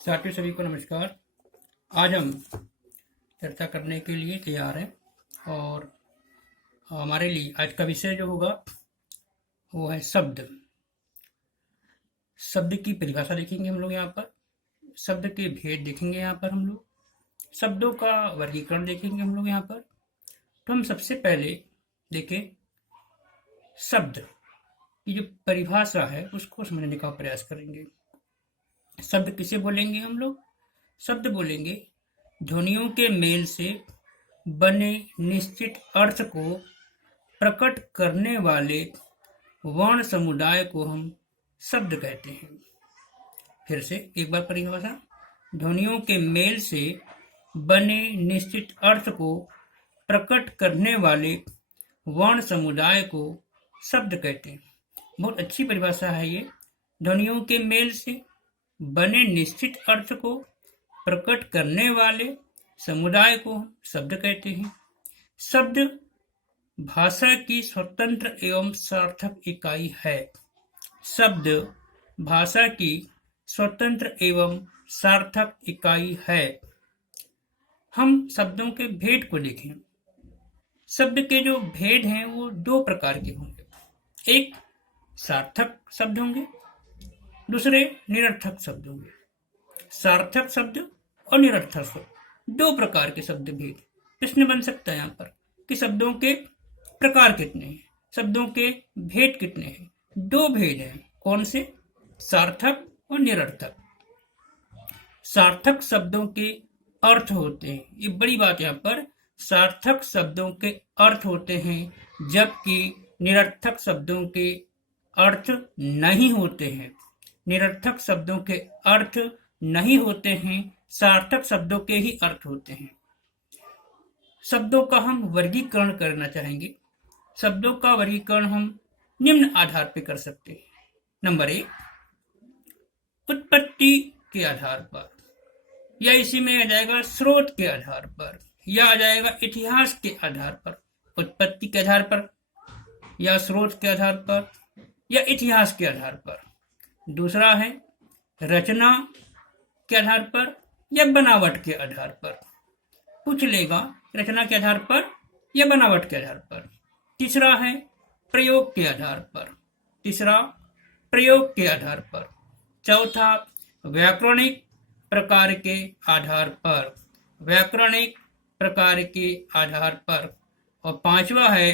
साथियों सभी को नमस्कार। आज हम चर्चा करने के लिए तैयार हैं और हमारे लिए आज का विषय जो होगा वो है शब्द। शब्द की परिभाषा देखेंगे हम लोग यहाँ पर, शब्द के भेद देखेंगे यहाँ पर हम लोग, शब्दों का वर्गीकरण देखेंगे हम लोग यहाँ पर। तो हम सबसे पहले देखें शब्द की जो परिभाषा है उसको समझने का प्रयास करेंगे। शब्द किसे बोलेंगे हम लोग? शब्द बोलेंगे ध्वनियों के मेल से बने निश्चित अर्थ को प्रकट करने वाले वर्ण समुदाय को हम शब्द कहते हैं। फिर से एक बार परिभाषा, ध्वनियों के मेल से बने निश्चित अर्थ को प्रकट करने वाले वर्ण समुदाय को शब्द कहते हैं। बहुत अच्छी परिभाषा है ये। ध्वनियों के मेल से बने निश्चित अर्थ को प्रकट करने वाले समुदाय को हम शब्द कहते हैं। शब्द भाषा की स्वतंत्र एवं सार्थक इकाई है। शब्द भाषा की स्वतंत्र एवं सार्थक इकाई है। हम शब्दों के भेद को देखें। शब्द के जो भेद हैं वो दो प्रकार के होंगे। एक सार्थक शब्द होंगे, दूसरे निरर्थक शब्द होंगे। सार्थक शब्द और निरर्थक शब्द, दो प्रकार के शब्द भेद। प्रश्न बन सकता है यहाँ पर कि शब्दों के प्रकार कितने हैं, शब्दों के भेद कितने हैं? दो भेद हैं। कौन से? सार्थक और निरर्थक। सार्थक शब्दों के अर्थ होते हैं, ये बड़ी बात यहाँ पर, सार्थक शब्दों के अर्थ होते हैं जबकि निरर्थक शब्दों के अर्थ नहीं होते हैं। निरर्थक शब्दों के अर्थ नहीं होते हैं, सार्थक शब्दों के ही अर्थ होते हैं। शब्दों का हम वर्गीकरण करना चाहेंगे। शब्दों का वर्गीकरण हम निम्न आधार पर कर सकते हैं। नंबर 1, उत्पत्ति के आधार पर, या इसी में आ जाएगा स्रोत के आधार पर, या आ जाएगा इतिहास के आधार पर। उत्पत्ति के आधार पर, या स्रोत के आधार पर, या इतिहास के आधार पर। दूसरा है रचना के आधार पर या बनावट के आधार पर। पूछ लेगा रचना के आधार पर या बनावट के आधार पर। तीसरा है प्रयोग के आधार पर। तीसरा प्रयोग के आधार पर। चौथा व्याकरणिक प्रकार के आधार पर। व्याकरणिक प्रकार के आधार पर। और पांचवा है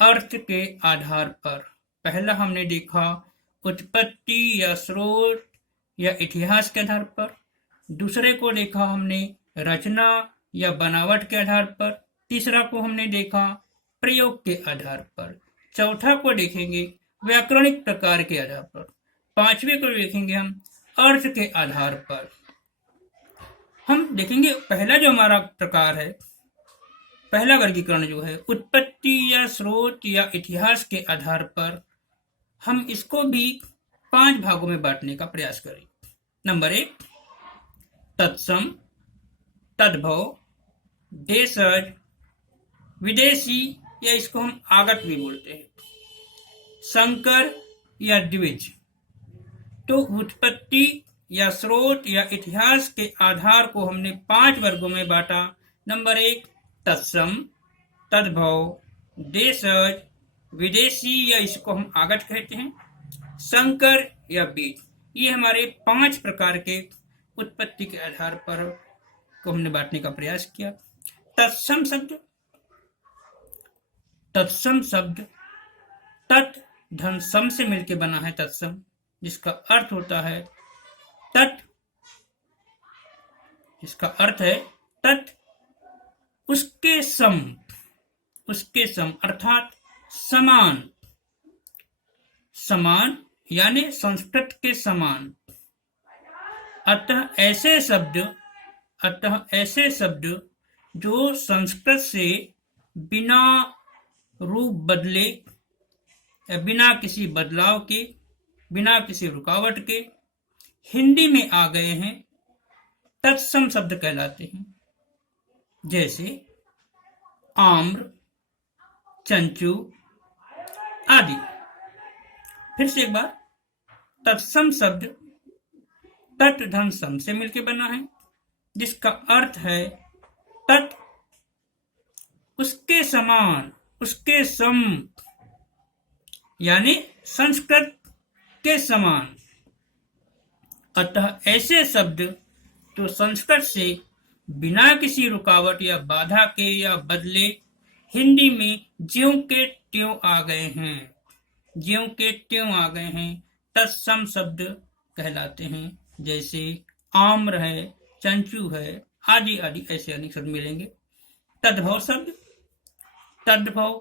अर्थ के आधार पर। पहला हमने देखा उत्पत्ति या स्रोत या इतिहास के आधार पर। दूसरे को देखा हमने रचना या बनावट के आधार पर। तीसरा को हमने देखा प्रयोग के आधार पर। चौथा को देखेंगे व्याकरणिक प्रकार के आधार पर। पांचवे को देखेंगे हम अर्थ के आधार पर। हम देखेंगे पहला जो हमारा प्रकार है, पहला वर्गीकरण जो है उत्पत्ति या स्रोत या इतिहास के आधार पर, हम इसको भी 5 भागों में बांटने का प्रयास करें। नंबर 1, तत्सम, तद्भव, देशज, विदेशी, या इसको हम आगत भी बोलते हैं, संकर या द्विज। तो उत्पत्ति या स्रोत या इतिहास के आधार को हमने 5 वर्गों में बांटा। नंबर 1, तत्सम, तद्भव, देशज, विदेशी, या इसको हम आगत कहते हैं, संकर या बीज। ये हमारे 5 प्रकार के उत्पत्ति के आधार पर को हमने बांटने का प्रयास किया। तत्सम शब्द, तत्सम शब्द तत् धन सम से मिलकर बना है तत्सम, जिसका अर्थ होता है तत्, जिसका अर्थ है तत् उसके सम, उसके सम अर्थात समान। समान यानी संस्कृत के समान। अतः ऐसे शब्द जो संस्कृत से बिना रूप बदले या बिना किसी बदलाव के, बिना किसी रुकावट के हिंदी में आ गए हैं, तत्सम शब्द कहलाते हैं। जैसे आम्र, चंचू आदि। फिर से एक बार, तत्सम शब्द तट धन सम से मिलकर बना है, जिसका अर्थ है तट उसके समान, उसके सम, यानी संस्कृत के समान। अतः ऐसे शब्द तो संस्कृत से बिना किसी रुकावट या बाधा के या बदले हिंदी में ज्यों के त्यों आ गए हैं, ज्यों के त्यों आ गए हैं, तत्सम शब्द कहलाते हैं। जैसे आम्र है, चंचू है, आदि आदि ऐसे अनेक शब्द मिलेंगे। तद्भव शब्द, तद्भव,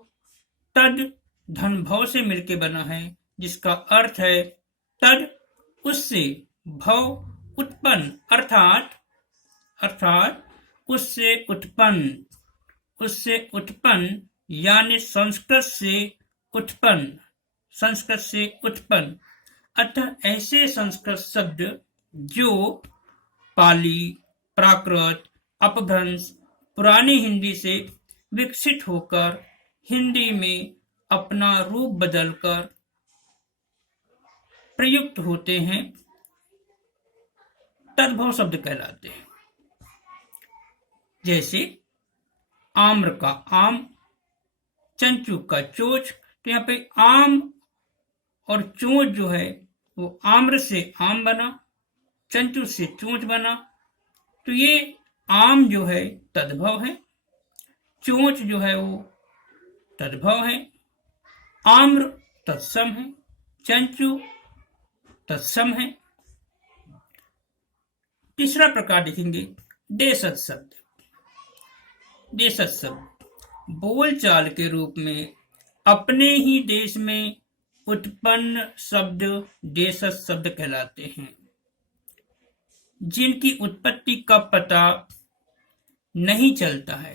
तद धन भव से मिलके बना है, जिसका अर्थ है तद उससे, भव उत्पन्न, अर्थात उससे उत्पन्न, उससे उत्पन्न, यानी संस्कृत से उत्पन्न, संस्कृत से उत्पन्न। अतः ऐसे संस्कृत शब्द जो पाली, प्राकृत, अपभ्रंश, पुरानी हिंदी से विकसित होकर हिंदी में अपना रूप बदलकर प्रयुक्त होते हैं, तद्भव शब्द कहलाते हैं। जैसे आम्र का आम, चंचू का चोच। तो यहाँ पे आम और चोंच जो है वो आम्र से आम बना, चंचू से चोंच बना। तो ये आम जो है तद्भव है, चोंच जो है वो तद्भव है, आम्र तत्सम है, चंचू तत्सम है। तीसरा प्रकार देखेंगे देशज शब्द। देशज शब्द बोलचाल के रूप में अपने ही देश में उत्पन्न शब्द देशज शब्द कहलाते हैं, जिनकी उत्पत्ति का पता नहीं चलता है।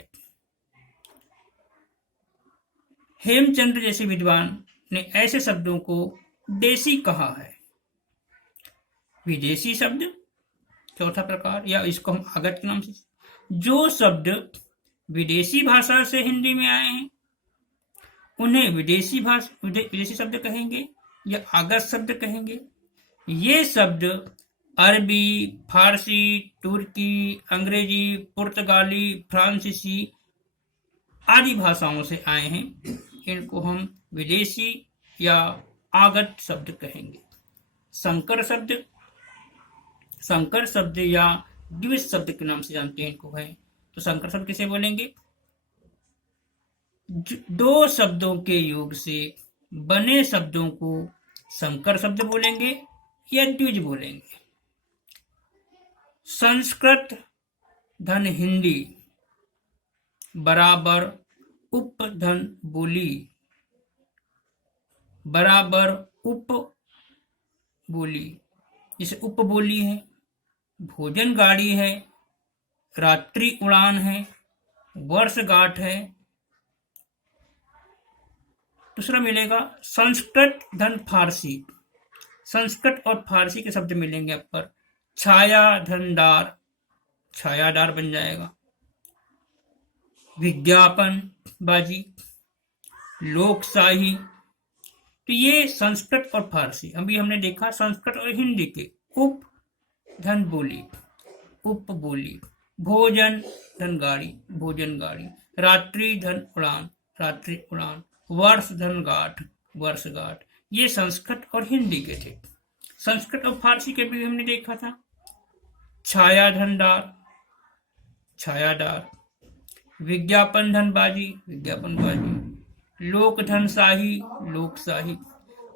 हेमचंद्र जैसे विद्वान ने ऐसे शब्दों को देशी कहा है। विदेशी शब्द चौथा प्रकार, या इसको हम आगत के नाम से, जो शब्द विदेशी भाषा से हिंदी में आए हैं उन्हें विदेशी शब्द कहेंगे या आगत शब्द कहेंगे। ये शब्द अरबी, फारसी, तुर्की, अंग्रेजी, पुर्तगाली, फ्रांसीसी आदि भाषाओं से आए हैं। इनको हम विदेशी या आगत शब्द कहेंगे। संकर शब्द, संकर शब्द या द्विज शब्द के नाम से जानते हैं इनको है। तो संकर शब्द किसे बोलेंगे? दो शब्दों के योग से बने शब्दों को संकर शब्द बोलेंगे या द्विज बोलेंगे। संस्कृत धन हिंदी बराबर उप धन बोली, बराबर उप बोली। जैसे उप बोली है, भोजन गाड़ी है, रात्रि उड़ान है, वर्षगांठ है। दूसरा मिलेगा संस्कृत धन फारसी। संस्कृत और फारसी के शब्द मिलेंगे आप पर। छाया धनदार, छायादार बन जाएगा। विज्ञापन बाजी, लोकशाही। तो ये संस्कृत और फारसी। अभी हमने देखा संस्कृत और हिंदी के उप धन बोली, उप बोली। भोजन धन गाड़ी, भोजन गाड़ी। रात्रि धन उड़ान, रात्रि उड़ान। वर्ष धन गांठ, वर्षगांठ। ये संस्कृत और हिंदी के थे। संस्कृत और फारसी के भी हमने देखा था। छाया धनदार, छायादार। विज्ञापन धनबाजी, विज्ञापन बाजी। लोक धनशाही, लोकशाही।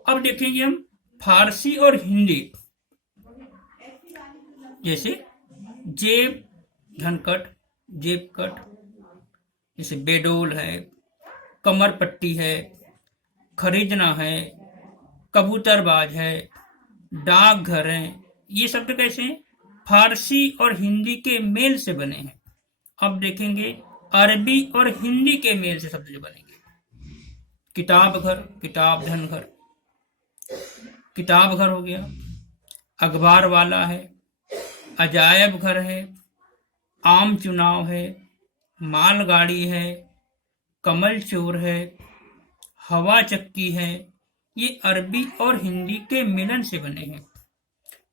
अब देखेंगे हम फारसी और हिंदी। जैसे जेब धनकट, जेब कट। जैसे बेडोल है, कमर पट्टी है, खरीदना है, कबूतरबाज है, डाकघर है। ये शब्द कैसे हैं? फारसी और हिंदी के मेल से बने हैं। अब देखेंगे अरबी और हिंदी के मेल से शब्द जो बनेंगे। किताब घर, किताब धन घर। किताब घर हो गया। अखबार वाला है, अजायब घर है, आम चुनाव है, मालगाड़ी है, कमल चोर है, हवा चक्की है। ये अरबी और हिंदी के मिलन से बने हैं।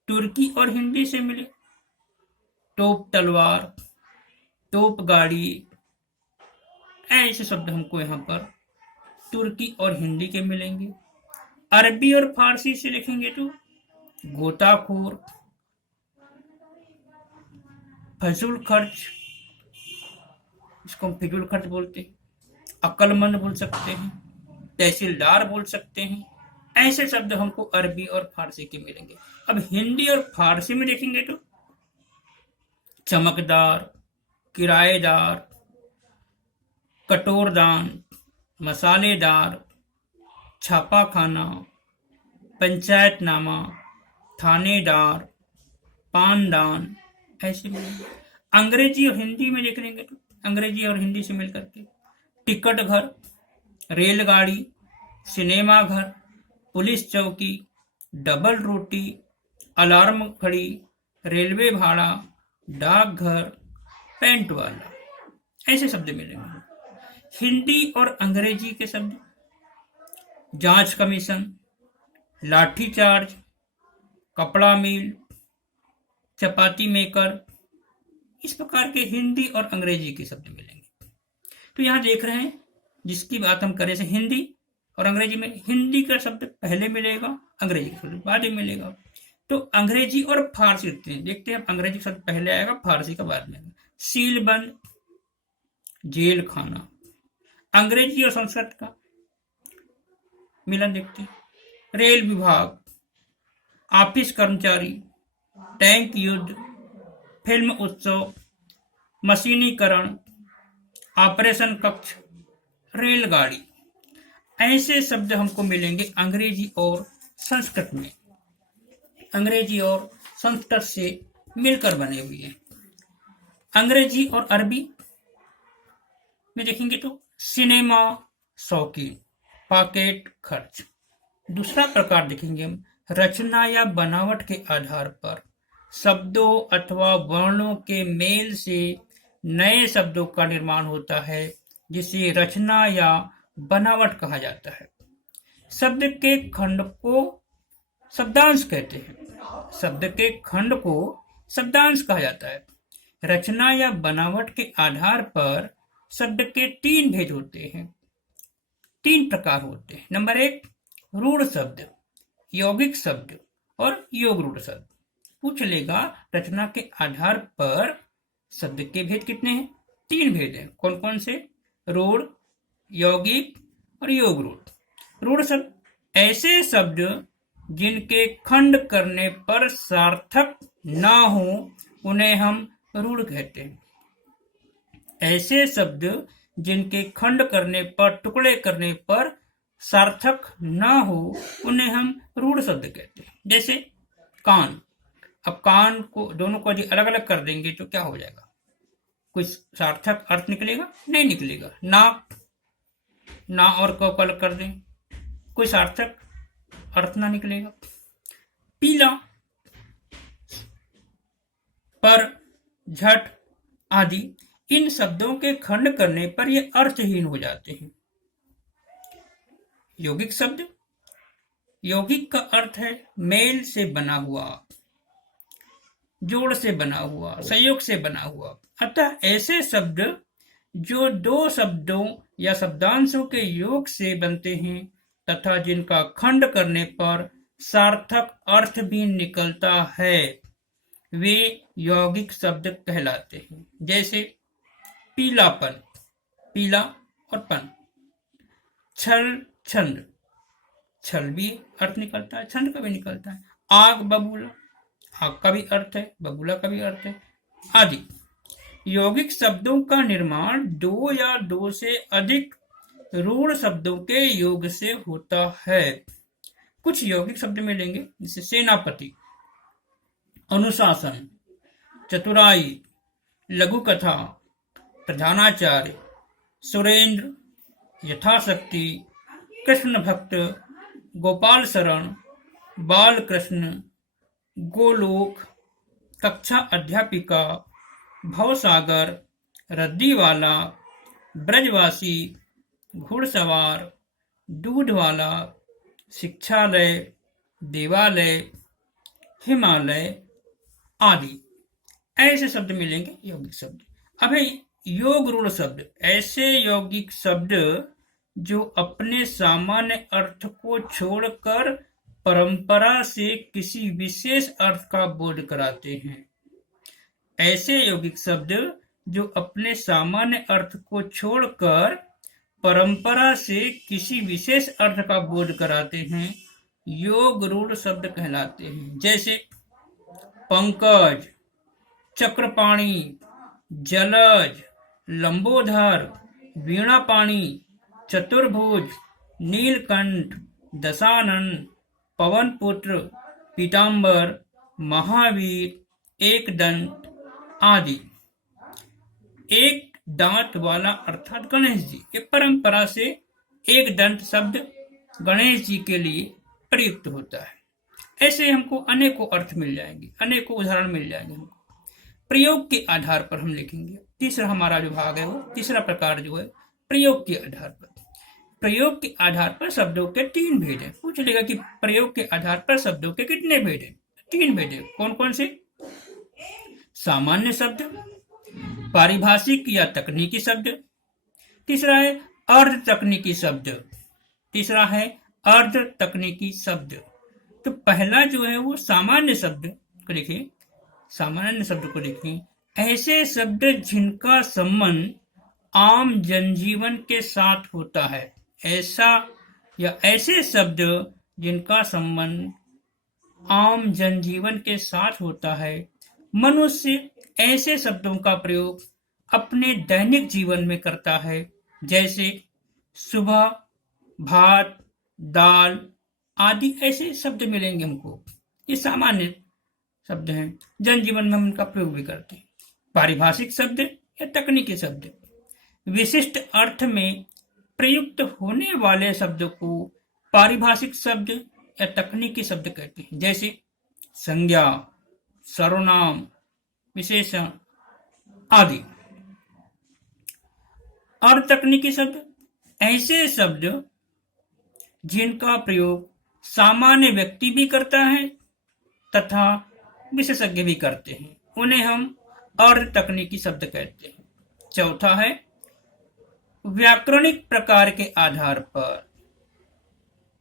तुर्की और हिंदी से मिले। तोप तलवार, तोप गाड़ी, ऐसे शब्द हमको यहाँ पर तुर्की और हिंदी के मिलेंगे। अरबी और फारसी से लिखेंगे तो गोताखोर, फजूल खर्च, इसको हम फिजूल खर्च बोलते हैं, अक्लमंद बोल सकते हैं, तहसीलदार बोल सकते हैं। ऐसे शब्द हमको अरबी और फारसी के मिलेंगे। अब हिंदी और फारसी में देखेंगे तो चमकदार, किराएदार, कटोरदान, मसालेदार, छापाखाना, पंचायतनामा, थानेदार, पानदान, ऐसे मिलेंगे। अंग्रेजी और हिंदी में देख लेंगे तो अंग्रेजी और हिंदी से मिलकर के टिकट घर, रेलगाड़ी, सिनेमा घर, पुलिस चौकी, डबल रोटी, अलार्म घड़ी, रेलवे भाड़ा, डाकघर, पेंट वाला, ऐसे शब्द मिलेंगे। हिंदी और अंग्रेजी के शब्द जांच कमीशन, लाठीचार्ज, कपड़ा मिल, चपाती मेकर, इस प्रकार के हिंदी और अंग्रेजी के शब्द मिलेंगे। तो यहां देख रहे हैं, जिसकी बात हम करें से हिंदी और अंग्रेजी में हिंदी का शब्द पहले मिलेगा, अंग्रेजी का शब्द बाद में मिलेगा। तो अंग्रेजी और फारसी देखते हैं। अंग्रेजी का शब्द पहले आएगा, फारसी का बाद में आएगा। सीलबंद, जेल खाना। अंग्रेजी और संस्कृत का मिलन देखते हैं। रेल विभाग, ऑफिस कर्मचारी, टैंक युद्ध, फिल्म उत्सव, मशीनीकरण, ऑपरेशन कक्ष, रेलगाड़ी, ऐसे शब्द हमको मिलेंगे अंग्रेजी और संस्कृत में। अंग्रेजी और संस्कृत से मिलकर बने हुए हैं। अंग्रेजी और अरबी में देखेंगे तो सिनेमा शौकीन, पॉकेट खर्च। दूसरा प्रकार देखेंगे हम, रचना या बनावट के आधार पर शब्दों अथवा वर्णों के मेल से नए शब्दों का निर्माण होता है, जिसे रचना या बनावट कहा जाता है। शब्द के खंड को शब्दांश कहते हैं। शब्द के खंड को शब्दांश कहा जाता है। रचना या बनावट के आधार पर शब्द के तीन भेद होते हैं, तीन प्रकार होते हैं। नंबर 1, रूढ़ शब्द, यौगिक शब्द और योग रूढ़ शब्द। पूछ लेगा रचना के आधार पर शब्द के भेद कितने हैं? 3 भेद हैं। कौन कौन से? रूढ़, यौगिक और योग रूढ़। रूढ़ शब्द ऐसे शब्द जिनके खंड करने पर सार्थक ना हो, उन्हें हम रूढ़ कहते हैं। ऐसे शब्द जिनके खंड करने पर, टुकड़े करने पर सार्थक ना हो, उन्हें हम रूढ़ शब्द कहते हैं। जैसे कान। अब कान को दोनों को यदि अलग अलग कर देंगे तो क्या हो जाएगा? कुछ सार्थक अर्थ निकलेगा? नहीं निकलेगा। नाक, ना और को अलग कर दें, कोई सार्थक अर्थ ना निकलेगा। पीला, पर, झट आदि इन शब्दों के खंड करने पर ये अर्थहीन हो जाते हैं। यौगिक शब्द, यौगिक का अर्थ है मेल से बना हुआ, जोड़ से बना हुआ, संयोग से बना हुआ। अतः ऐसे शब्द जो 2 शब्दों या शब्दांशों के योग से बनते हैं तथा जिनका खंड करने पर सार्थक अर्थ भी निकलता है, वे यौगिक शब्द कहलाते हैं। जैसे पीलापन, पीला और पन। छल, छंद, छल भी अर्थ निकलता है, छंद का भी निकलता है। आग, बबूला, आग का भी अर्थ है, बबूला का भी अर्थ है, आदि। यौगिक शब्दों का निर्माण 2 या 2 से अधिक रूढ़ शब्दों के योग से होता है। कुछ यौगिक शब्द मिलेंगे, जैसे सेनापति, अनुशासन, चतुराई, लघु कथा, प्रधानाचार्य, सुरेंद्र, यथाशक्ति, कृष्ण भक्त, गोपाल शरण, बाल कृष्ण, गोलोक, कक्षा अध्यापिका, भवसागर, रद्दीवाला, ब्रजवासी, घुड़सवार, दूधवाला, शिक्षालय, देवालय, हिमालय आदि ऐसे शब्द मिलेंगे यौगिक शब्द। अब है योग रूढ़ शब्द, ऐसे यौगिक शब्द जो अपने सामान्य अर्थ को छोड़कर परंपरा से किसी विशेष अर्थ का बोध कराते हैं। ऐसे यौगिक शब्द जो अपने सामान्य अर्थ को छोड़कर परंपरा से किसी विशेष अर्थ का बोध कराते हैं, योग रूढ़ शब्द कहलाते हैं। जैसे पंकज, चक्रपाणी, जलज, लंबोदर, वीणापाणी, चतुर्भुज, नीलकंठ, दशानन, पवनपुत्र, पीतांबर, महावीर, एकदंत आदि। एक दांत वाला अर्थात गणेश जी, ये परंपरा से एक दंत शब्द गणेश जी के लिए प्रयुक्त होता है। ऐसे हमको अनेकों अर्थ मिल जाएंगे, अनेकों उदाहरण मिल जाएंगे हमको। प्रयोग के आधार पर हम लिखेंगे। तीसरा हमारा जो भाग है वो तीसरा प्रकार जो है प्रयोग के आधार पर। प्रयोग के आधार पर शब्दों के 3 भेद हैं। पूछ लेगा कि प्रयोग के आधार पर शब्दों के कितने भेद हैं? 3 भेद हैं। कौन कौन से? सामान्य शब्द, पारिभाषिक या तकनीकी शब्द, तीसरा है अर्ध तकनीकी शब्द, तीसरा है अर्ध तकनीकी शब्द। तो पहला जो है वो सामान्य शब्द को लिखिए, सामान्य शब्द को लिखिए, ऐसे शब्द जिनका संबंध आम जनजीवन के साथ होता है। ऐसा या ऐसे शब्द जिनका संबंध आम जनजीवन के साथ होता है। मनुष्य ऐसे शब्दों का प्रयोग अपने दैनिक जीवन में करता है, जैसे सुबह, भात, दाल आदि ऐसे शब्द मिलेंगे हमको। ये सामान्य शब्द हैं, जनजीवन में हम उनका प्रयोग भी करते हैं। पारिभाषिक शब्द या तकनीकी शब्द, विशिष्ट अर्थ में प्रयुक्त होने वाले शब्द को पारिभाषिक शब्द या तकनीकी शब्द कहते हैं। जैसे संज्ञा, सर्वनाम, विशेषण आदि। और तकनीकी शब्द ऐसे शब्द जिनका प्रयोग सामान्य व्यक्ति भी करता है तथा विशेषज्ञ भी करते हैं, उन्हें हम अर्ध तकनीकी शब्द कहते हैं। चौथा है व्याकरणिक प्रकार के आधार पर।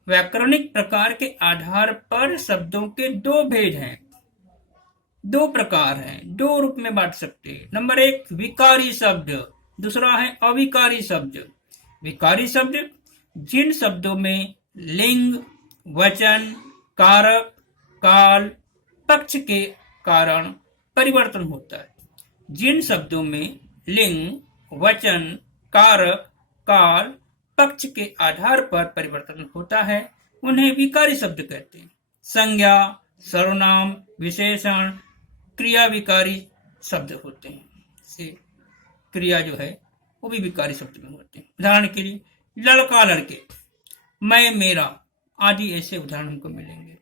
व्याकरणिक प्रकार के आधार पर शब्दों के 2 भेद हैं, 2 प्रकार हैं, 2 रूप में बांट सकते हैं। नंबर 1 विकारी शब्द, दूसरा है अविकारी शब्द। विकारी शब्द जिन शब्दों में लिंग, वचन, कारक, काल, पक्ष के कारण परिवर्तन होता है। जिन शब्दों में लिंग, वचन, कारक, काल, पक्ष के आधार पर परिवर्तन होता है, उन्हें विकारी शब्द कहते हैं। संज्ञा, सर्वनाम, विशेषण, क्रिया विकारी शब्द होते हैं। से क्रिया जो है वो भी विकारी शब्द में होते हैं। उदाहरण के लिए लड़का, लड़के, मैं, मेरा आदि ऐसे उदाहरण हमको मिलेंगे।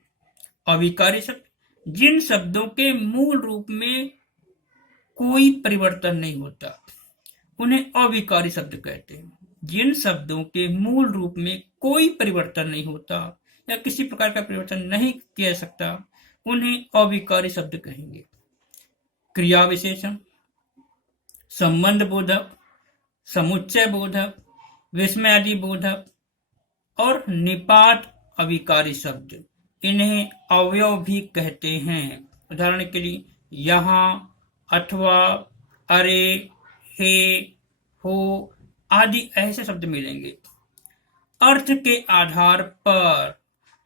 अविकारी शब्द जिन शब्दों के मूल रूप में कोई परिवर्तन नहीं होता, उन्हें अविकारी शब्द कहते हैं। जिन शब्दों के मूल रूप में कोई परिवर्तन नहीं होता या किसी प्रकार का परिवर्तन नहीं किया जा सकता, उन्हें अविकारी शब्द कहेंगे। क्रिया विशेषण, संबंध बोधक, समुच्चय बोधक, विस्मयादि बोधक और निपात अविकारी शब्द, इन्हें अवयव भी कहते हैं। उदाहरण के लिए यहाँ, अथवा, अरे, हे, हो आदि ऐसे शब्द मिलेंगे। अर्थ के आधार पर,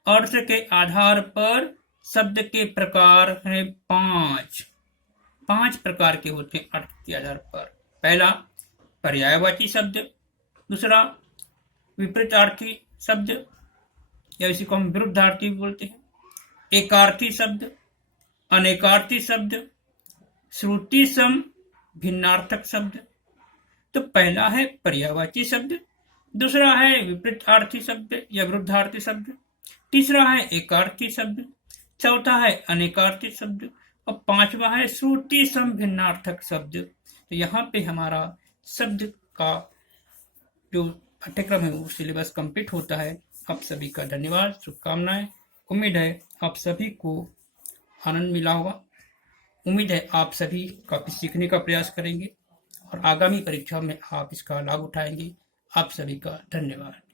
अर्थ के आधार पर शब्द के प्रकार हैं 5 प्रकार के होते हैं अर्थ के आधार पर। पहला पर्यायवाची शब्द, दूसरा विपरीतार्थी शब्द या इसी को हम विरुद्धार्थी बोलते हैं, एकार्थी शब्द, अनेकार्थी शब्द, श्रुति सम भिन्नार्थक शब्द। तो पहला है पर्यायवाची शब्द, दूसरा है विपरीतार्थी शब्द या विरुद्धार्थी शब्द, तीसरा है एकार्थी शब्द, चौथा है अनेकार्थी शब्द और 5वां है श्रुति सम भिन्नार्थक शब्द। तो यहाँ पे हमारा शब्द का जो पाठ्यक्रम है वो सिलेबस कंप्लीट होता है। आप सभी का धन्यवाद, शुभकामनाएं। उम्मीद है आप सभी को आनंद मिला होगा। उम्मीद है आप सभी काफ़ी सीखने का प्रयास करेंगे और आगामी परीक्षा में आप इसका लाभ उठाएंगे। आप सभी का धन्यवाद।